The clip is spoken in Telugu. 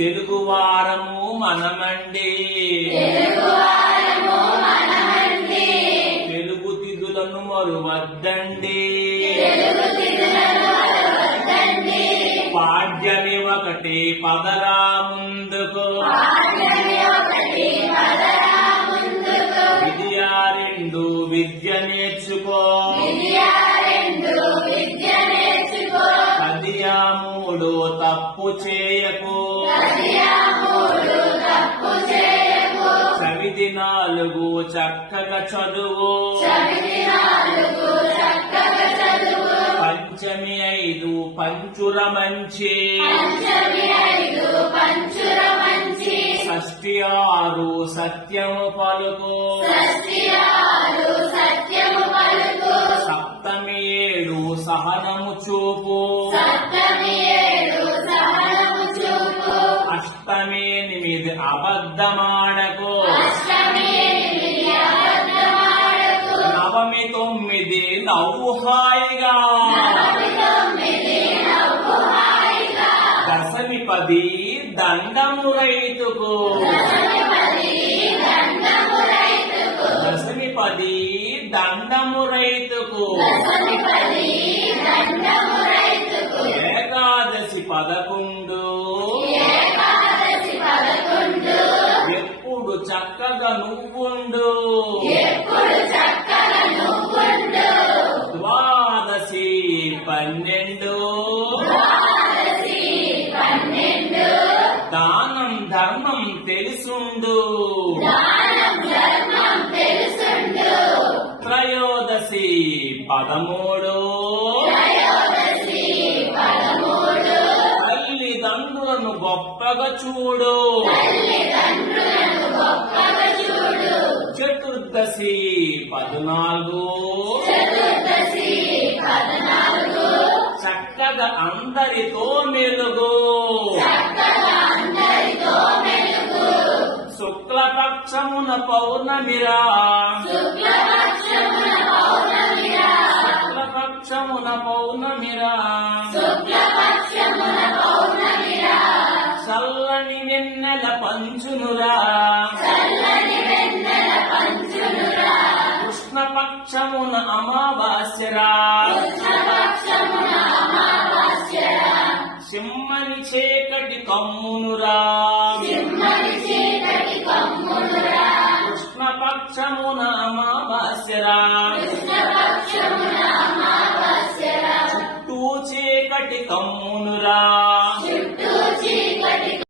తెలుగువారము మనమండి, తెలుగు తిథులను మరువద్దండి, పాడ్యమి ఒకటి పదరా ముందుకు, విద్యా రెండు విద్య నేర్చుకో, పదియా మూడు తప్పు చేయకు, చవితి నాలుగు చక్కగా చదువు, పంచమి ఐదు పంచుర మంచి, షష్ఠి ఆరు సత్యము పలుకు, సప్తమి ఏడు సహనము చూపు, అష్టమి ఎనిమిది అబద్ధమాడకు, నవమి తొమ్మిది నవ్వు హాయిగా, దశమి పది దండము రైతుకు, దశమి పది దండము రైతుకు, ఏకాదశి 11 ఎప్పుడు చక్కగా నువ్వుండు, ద్వాదశి 12 దానం ధర్మం తెలుసుండు, త్రయోదశి 13 తల్లిదండ్రులను గొప్పగా చూడు, చతుర్దశి 14 చక్కగా అందరితో మెలుగు, శుక్లపక్షమున పౌర్ణమిరా, శుక్లపక్షమున పౌర్ణమిరా, చల్లని వెన్నెల పంచునురా, కృష్ణపక్షమున అమావాస్యరా, సింహని చీకటి కమ్మునురా,